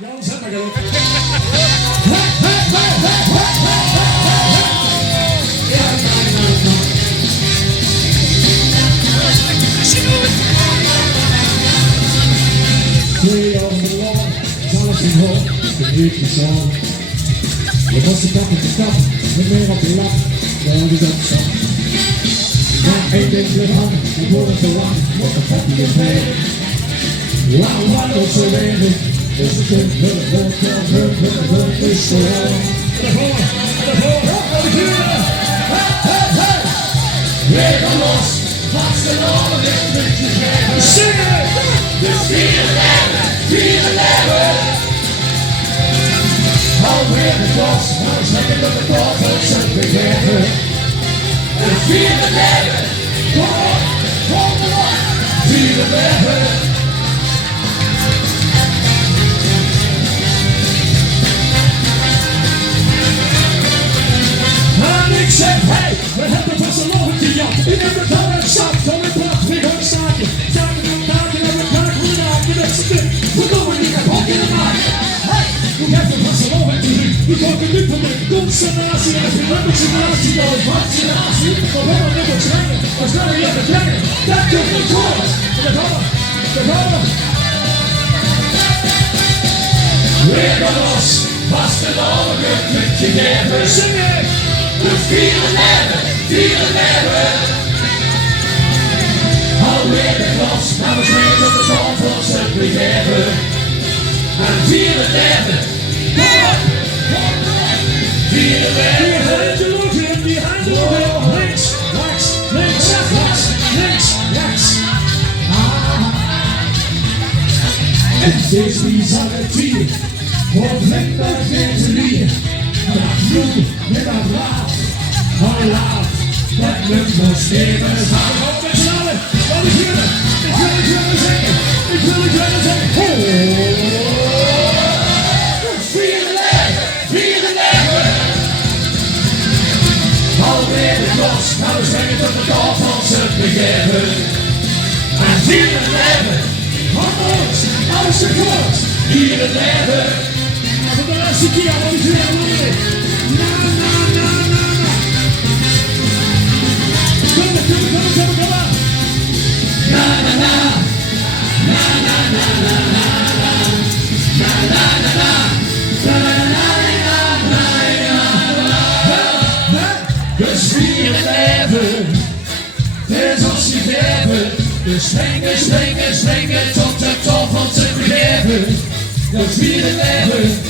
Jan, zet maar gewoon. Twee over de wal, alles in hoog, de liedjes zo. Je was de kap op de kap, en meer op de lap, daar is dat zo. Maar één ding blijft hangen, het wordt te lang, wordt de pop niet mee. Lang wandelt zo leven, is het kind, het is zo lang. Weer gaan los, vast en alle richting te geven. Zingen! Dus vier leven. Alweer de klas, nou zeggen dat de klas uit zijn begeven. Dus vier leven. Kom op, vier leven. En ik zeg, hey, we hebben vast een lovetje Jan. Ik heb het al uit zak, dan een prachtig zaakje. Zaken van dagen en we gaan goed aan. Dat is het ding, we komen niet naar hok in de maak. Hey, ik heb het vast een lovetje nu. Ik hoor het nu van de consternatie. En als je nummertje naast je dood, vaccinatie. Van helemaal nummers rennen, dan staan we hier te brengen. Dat komt niet voor. En dat gaan we. Weer gaan los, vast en alle luchtje geven. Zingen! Dus vier leven. Alweer de glas, nou eens weer tot de zon voor zijn begeven. En vier leven. Kom op, vier leven. Die handen lopen, links, rechts. Het is die zaterdag, wat brengt dat geen te liegen. Dat bloed met dat laat, maar laat, dat lukt nog steeds. Gaan we op met z'n allen, wat is hier? Ik wil het willen zeggen. Vier leven. Alweer de klas, nou we zeggen tot de kal van zijn begeven. En vier leven. Honderd, alles te kort, vier leven. Voor de laatste keer, wat is hier aan de Na. Kom maar. Dus vier leven, het is ons gegeven. Dus springen tot de top van zijn begeven. Dus vier leven.